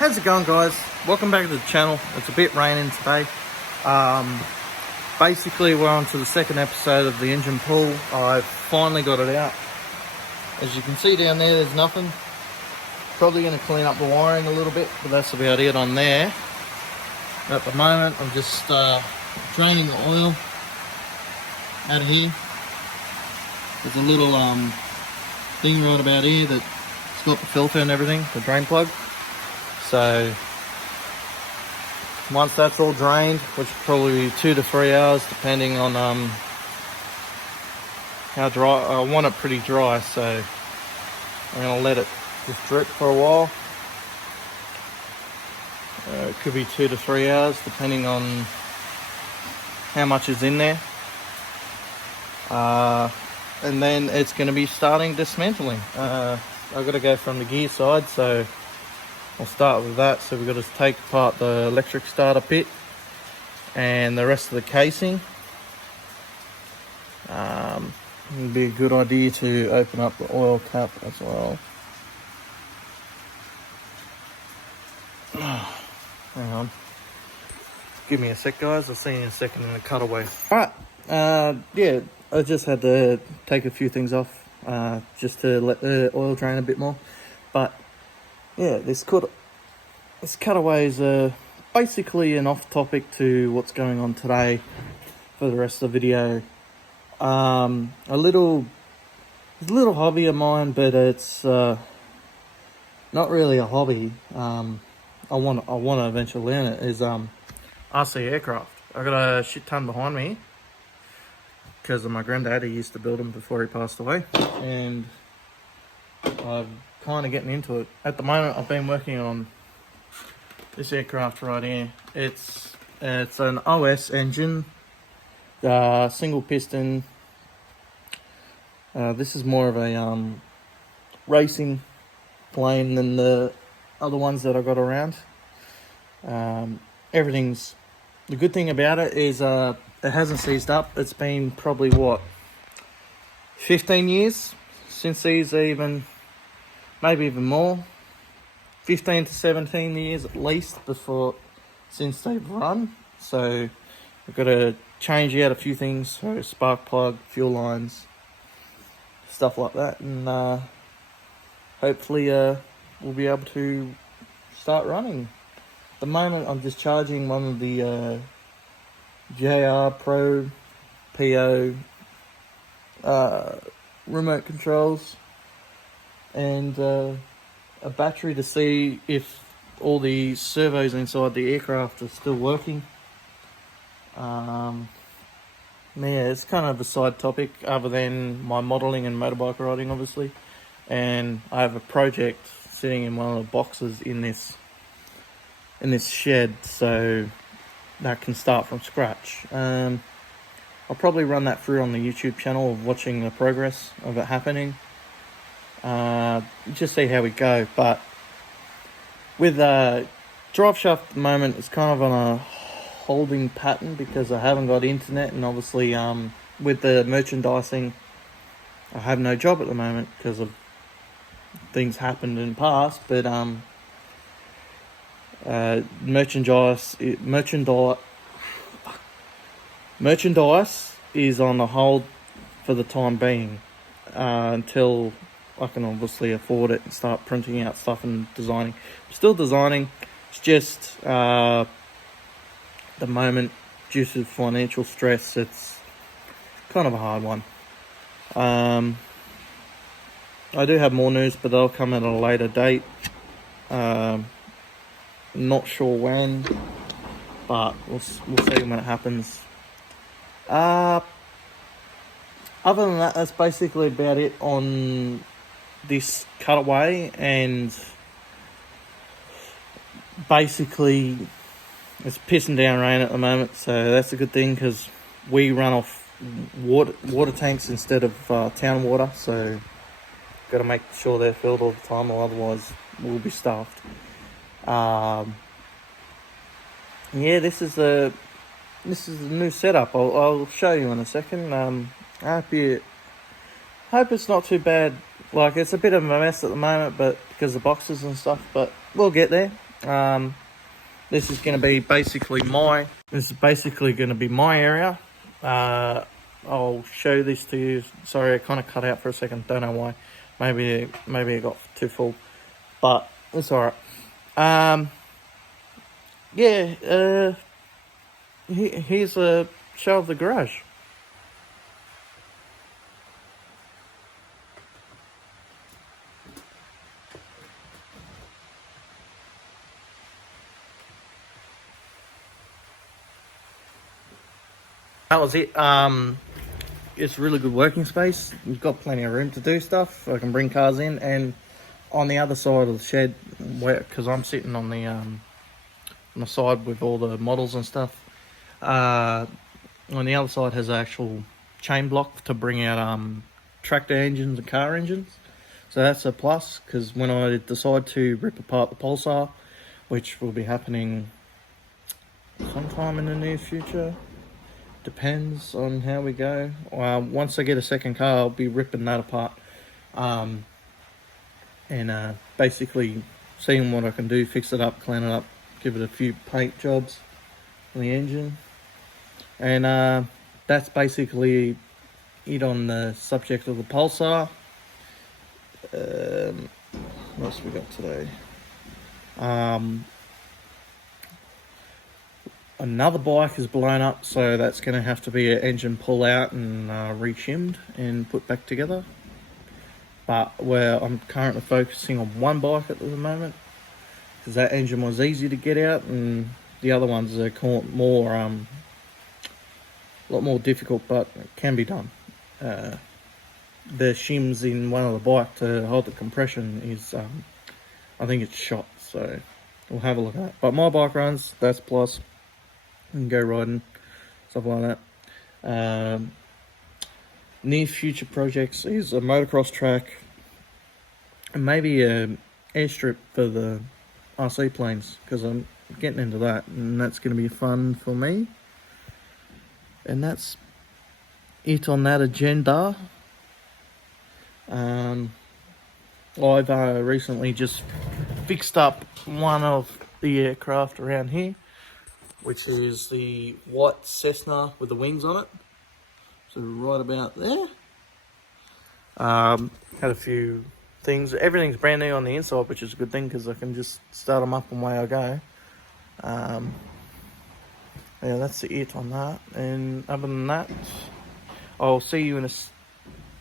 How's it going, guys? Welcome back to the channel. It's a bit raining today. Basically we're on to the second episode of the engine pull. I've finally got it out. As you can see down there, there's nothing. Probably going to clean up the wiring a little bit, but that's about it on there. At the moment I'm just draining the oil out of here. There's a little thing right about here that's got the filter and everything, the drain plug. So once that's all drained, which will probably be 2 to 3 hours depending on how dry. I want it pretty dry, so I'm going to let it just drip for a while. It could be 2 to 3 hours depending on how much is in there. And then it's going to be starting dismantling. I've got to go from the gear side, so I'll start with that. So we've got to take apart the electric starter bit and the rest of the casing. It'd be a good idea to open up the oil cap as well. Hang on. Give me a sec, guys. I'll see you in a second in the cutaway. Alright, yeah, I just had to take a few things off just to let the oil drain a bit more. But yeah, this cutaway is basically an off topic to what's going on today for the rest of the video. A little hobby of mine, but it's not really a hobby. I want to eventually learn it. Is RC aircraft. I got a shit ton behind me because of my granddad. He used to build them before he passed away, and I'm kind of getting into it. At the moment, I've been working on this aircraft right here. It's an OS engine, single piston. This is more of a racing plane than the other ones that I got around. Everything's, the good thing about it is it hasn't seized up. It's been probably what, 15 years since these even, maybe even more, 15 to 17 years at least since they've run. So I've got to change out a few things, so spark plug, fuel lines, stuff like that, and hopefully we'll be able to start running. At the moment I'm just charging one of the JR Pro PO remote controls and a battery to see if all the servos inside the aircraft are still working. Yeah, it's kind of a side topic other than my modelling and motorbike riding, obviously. And I have a project sitting in one of the boxes in this shed, so that can start from scratch. I'll probably run that through on the YouTube channel of watching the progress of it happening. Just see how we go. But with drive shaft at the moment, it's kind of on a holding pattern because I haven't got internet, and obviously with the merchandising, I have no job at the moment because of things happened in the past. But merchandise is on the hold for the time being until I can obviously afford it and start printing out stuff and designing. I'm still designing. It's just the moment, due to financial stress, it's kind of a hard one. I do have more news, but they'll come at a later date. Not sure when, but we'll see when it happens. Other than that, that's basically about it on this cutaway. And basically it's pissing down rain at the moment, so that's a good thing because we run off water tanks instead of town water, so got to make sure they're filled all the time, or otherwise we'll be stuffed. Yeah, this is a new setup. I'll show you in a second. I hope it's not too bad. Like, it's a bit of a mess at the moment, but because of the boxes and stuff, but we'll get there. This is going to be basically my area. I'll show this to you. Sorry, I kind of cut out for a second. Don't know why. Maybe it got too full, but it's all right. Yeah. Here's a show of the garage. That was it. It's a really good working space. You've got plenty of room to do stuff. I can bring cars in, and on the other side of the shed, because I'm sitting on the side with all the models and stuff. On the other side has an actual chain block to bring out tractor engines and car engines. So that's a plus, because when I decide to rip apart the Pulsar, which will be happening sometime in the near future, depends on how we go. Once I get a second car, I'll be ripping that apart, and basically seeing what I can do, fix it up, clean it up, give it a few paint jobs on the engine, and that's basically it on the subject of the Pulsar. What else we got today? Another bike is blown up, so that's going to have to be an engine pull out and re-shimmed and put back together. But I'm currently focusing on one bike at the moment, because that engine was easy to get out, and the other ones are a lot more difficult, but it can be done. The shims in one of the bike to hold the compression is, I think it's shot, so we'll have a look at that. But my bike runs, that's plus. And go riding, stuff like that. Near future projects is a motocross track, and maybe an airstrip for the RC planes, because I'm getting into that, and that's going to be fun for me. And that's it on that agenda. I've recently just fixed up one of the aircraft around here, which is the white Cessna with the wings on it. So right about there. Had a few things. Everything's brand new on the inside, which is a good thing, because I can just start them up and away I go. Yeah, that's it on that. And other than that, I'll see you in a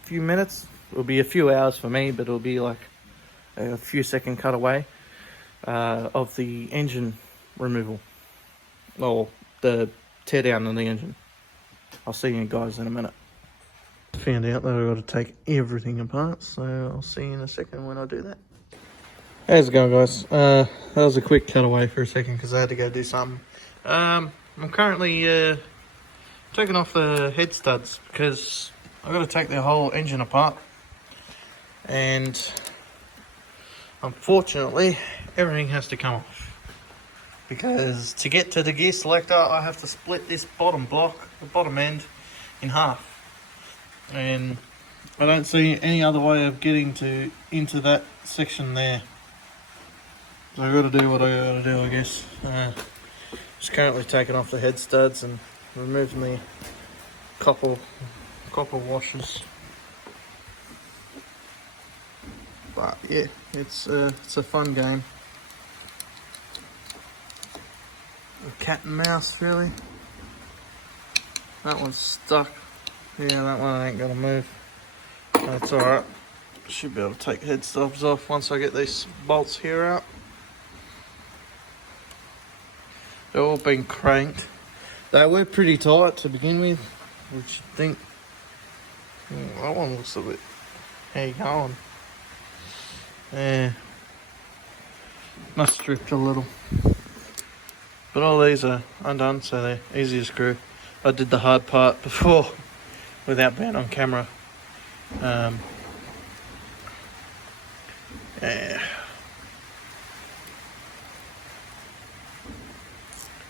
few minutes. It'll be a few hours for me, but it'll be like a few second cutaway of the engine removal. Or the teardown on the engine. I'll see you guys in a minute. Found out that I've got to take everything apart, so I'll see you in a second when I do that. How's it going, guys? That was a quick cutaway for a second because I had to go do something. I'm currently taking off the head studs because I've got to take the whole engine apart, and unfortunately everything has to come off. Because to get to the gear selector, I have to split this bottom block, the bottom end, in half. And I don't see any other way of getting into that section there. So I've got to do what I got to do, I guess. Just currently taking off the head studs and removing the copper washers. But yeah, it's a fun game. Cat and mouse, really. That one's stuck. Yeah, that one ain't gonna move. That's alright. Should be able to take head studs off once I get these bolts here out. They've all been cranked. They were pretty tight to begin with, which you think. That one looks a bit. How you going? Yeah. Must have stripped a little. But all these are undone, so they're easy to screw. I did the hard part before without being on camera. Yeah.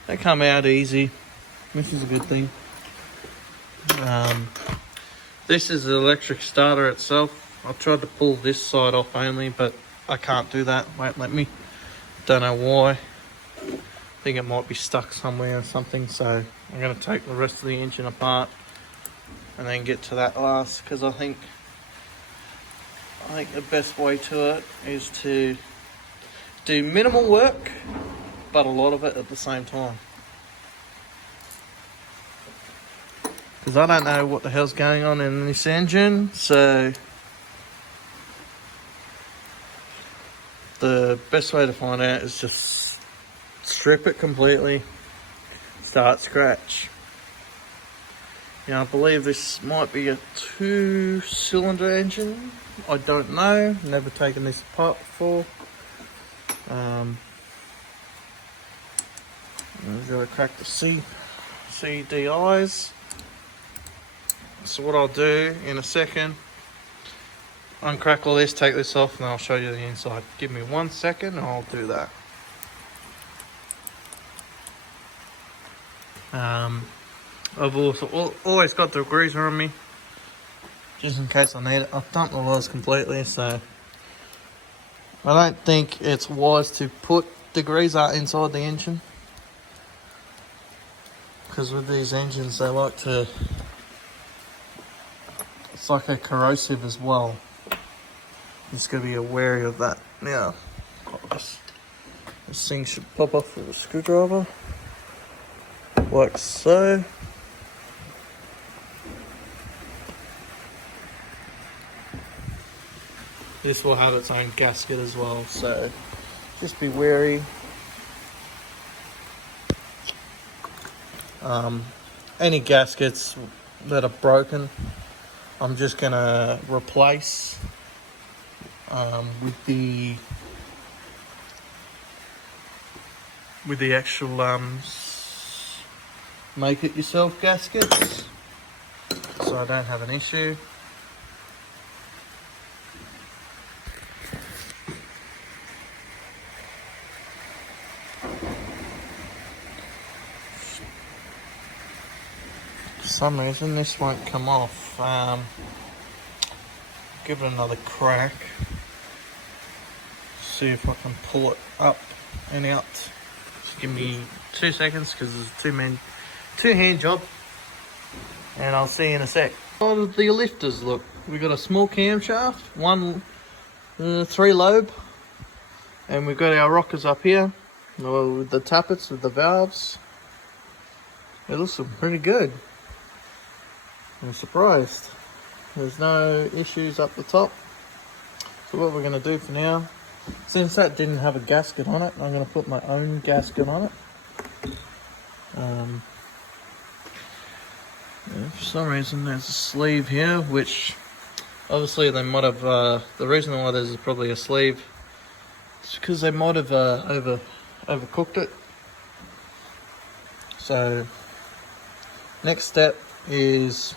They come out easy, which is a good thing. This is the electric starter itself. I tried to pull this side off only, but I can't do that. Won't let me. Don't know why. I think it might be stuck somewhere or something, so I'm going to take the rest of the engine apart and then get to that last, because I think the best way to it is to do minimal work but a lot of it at the same time, because I don't know what the hell's going on in this engine. So the best way to find out is just strip it completely, start scratch. Now I believe this might be a 2-cylinder engine. I don't know, never taken this apart before. I've got to crack the CDIs. So what I'll do in a second, uncrack all this, take this off, and I'll show you the inside. Give me 1 second and I'll do that. I've also always got the degreaser on me, just in case I need it. I've dumped the wires completely, so I don't think it's wise to put degreaser inside the engine, because with these engines they like to, it's like a corrosive as well. Just gotta be wary of that. Now, this thing should pop off with a screwdriver, like so. This will have its own gasket as well, so just be wary. Any gaskets that are broken, I'm just gonna replace with the actual make it yourself gaskets, so I don't have an issue. For some reason this won't come off. Give it another crack, see if I can pull it up and out. Just give me 2 seconds, because it's a two-hand job, and I'll see you in a sec. How do the lifters look? We've got a small camshaft, one 3-lobe, and we've got our rockers up here with the tappets with the valves. It looks pretty good. I'm surprised. There's no issues up the top. So what we're going to do for now, since that didn't have a gasket on it, I'm going to put my own gasket on it. For some reason there's a sleeve here, which obviously they might have, the reason why there's probably a sleeve is because they might have overcooked it. So next step is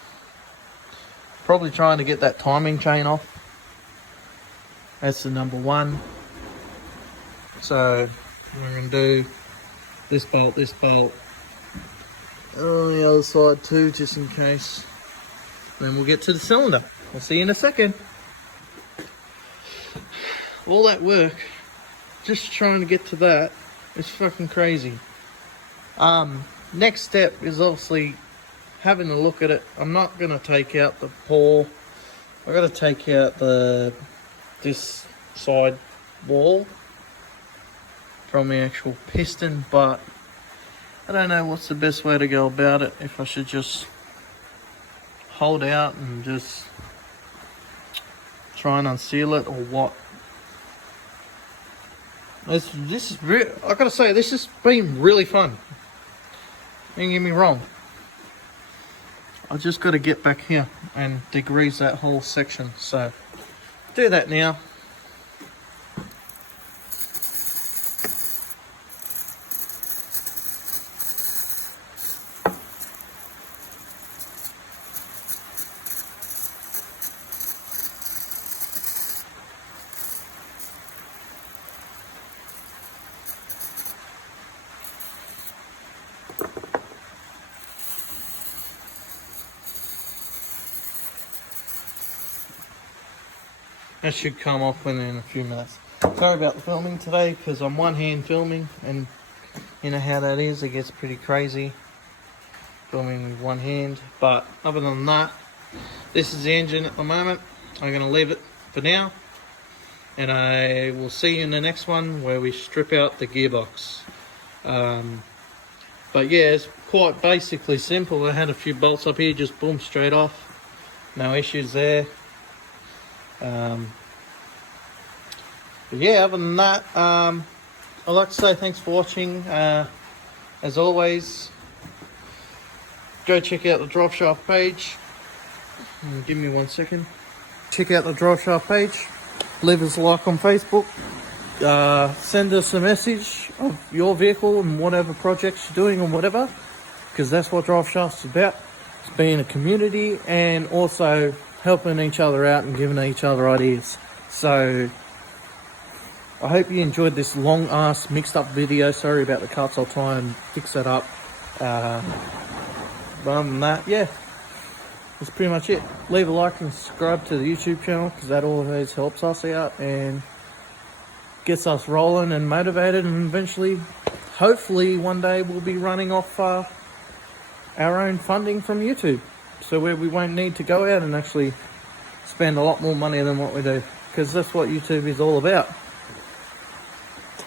probably trying to get that timing chain off. That's the number one. So we're going to do this bolt, and on the other side too, just in case. Then we'll get to the cylinder. I'll see you in a second. All that work just trying to get to that is fucking crazy. Next step is obviously having a look at it. I'm not going to take out the pawl. I've got to take out this side wall from the actual piston, but I don't know what's the best way to go about it. If I should just hold out and just try and unseal it, or what. This is I gotta say, this has been really fun. Don't get me wrong. I just got to get back here and degrease that whole section. So do that now. That should come off within a few minutes. Sorry about the filming today, because I'm one hand filming, and you know how that is, it gets pretty crazy filming with one hand. But other than that, this is the engine at the moment. I'm going to leave it for now, and I will see you in the next one where we strip out the gearbox. But yeah, it's quite basically simple. I had a few bolts up here, just boom, straight off. No issues there. But yeah, other than that, I'd like to say thanks for watching. As always, go check out the Drive Shaft page. Give me 1 second. Check out the Drive Shaft page. Leave us a like on Facebook. Send us a message of your vehicle and whatever projects you're doing or whatever, because that's what Drive Shaft's about. It's being a community and also helping each other out and giving each other ideas. So I hope you enjoyed this long ass mixed up video. Sorry about the cuts, I'll try and fix that up. But other than that, yeah, that's pretty much it. Leave a like and subscribe to the YouTube channel, because that always helps us out and gets us rolling and motivated, and eventually, hopefully one day we'll be running off our own funding from YouTube, so where we won't need to go out and actually spend a lot more money than what we do, because that's what YouTube is all about,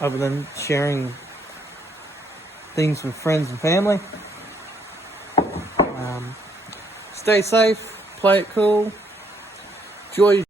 other than sharing things with friends and family. Stay safe, play it cool, enjoy